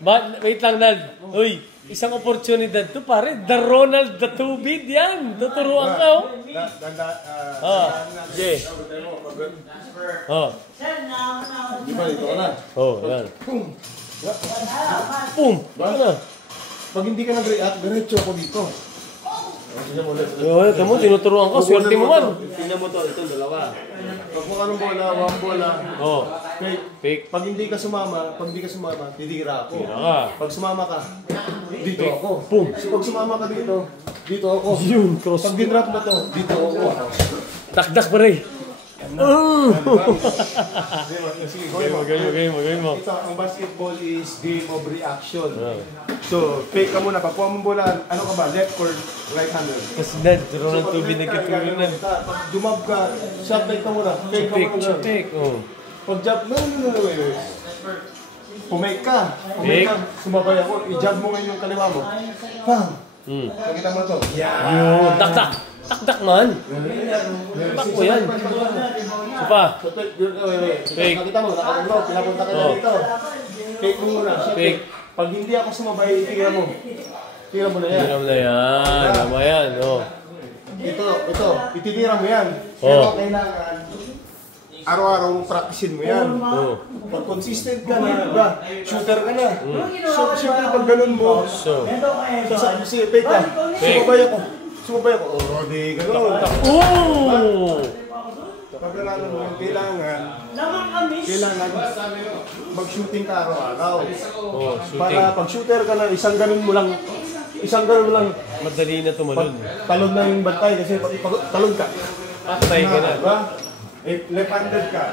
Man, wait lang, Nad. Uy, isang oportunidad to, pare. The Ronald, the Tubid, yan. Tuturuan ka, oh. Sige. Di ba, ito na. Yan. Boom! Ano? Pag hindi ka nag-react, diretso ako dito. Ito mo, tinuturuan ka. Swerte mo man. Tingnan mo to, ito dalawa. Pag mo anong bola, one bola. Fake. Pag hindi ka sumama, titira ako. Pag sumama ka, dito ako. Boom! Pag sumama ka dito ako. Yun, cross. Pag dinrap mo to, dito ako. Dakdak pa rin. Sige, Magaling mo. Ito, ang basketball is game of reaction. So, fake ka muna. Pagkuha mong bola, ano ka ba? Left or right hander? Kasi Nad, Ronald Tubid nagkatuloy na. Pag jumab ka, shot fake ka muna. Fake ka muna. Fake. Pag jump, wait. Pumake ka. Sumabay ako. I-jump mo ngayon yung kaliwa mo. Pang! Nakita mo to? Yun, dakdak. Dakdak man. Takbo yan. Supa. Fake. Nakita mo, nakataglo. Pinapunta ka na dito. Fake mo muna. Fake. Pag hindi ako sumabay, tira mo. Tira mo na yan. Tira mo na yan. Tama yan. Ito. Ititira mo yan. Pero kailangan araw-araw mong practicein mo yan. Pag consistent ka na, shooter ka na. So, siyempre pag ganun mo, fake ka. Sumabay ako. Di ganun. Pag ganun mo, kailangan mag-shooting ka araw-araw. Para pag shooter ka na, isang ganun mo lang, madali na tumalon. Talon na yung bantay kasi pag talon ka. Patay ka na. Left-handed ka.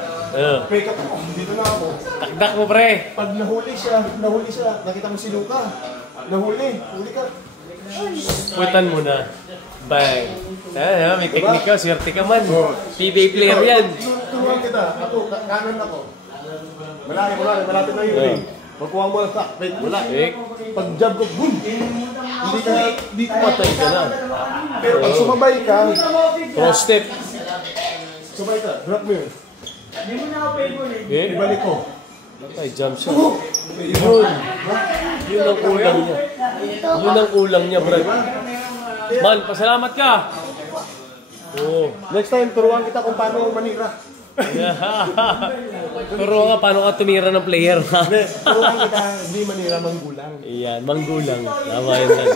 Fake ako. Dito na ako. Takdak mo, pre. Pag nahuli siya, nakita mo si Luka. Huli ka. Puwitan mo na. Bang. May teknik ka, swerte ka man. PBA player yan. Turuan kita. Ako, kanan ako. Malapit na yun. Magkuha mo lang sa fake. Wala. Pag jab ko, boom! Hindi ka Patay ka na. Pero pag sumabay ka, Cross step. sumabay ka, drop mo yun. Ibalik ko. Patay, jump shot. Yun ang kulang niya, Brad. Man, pasalamat ka. Next time, turuan kita kung paano manira. Pero nga, paano ka tumira ng player? Turuan kita, hindi manira, manggulang. Iyan, manggulang. Tama yun.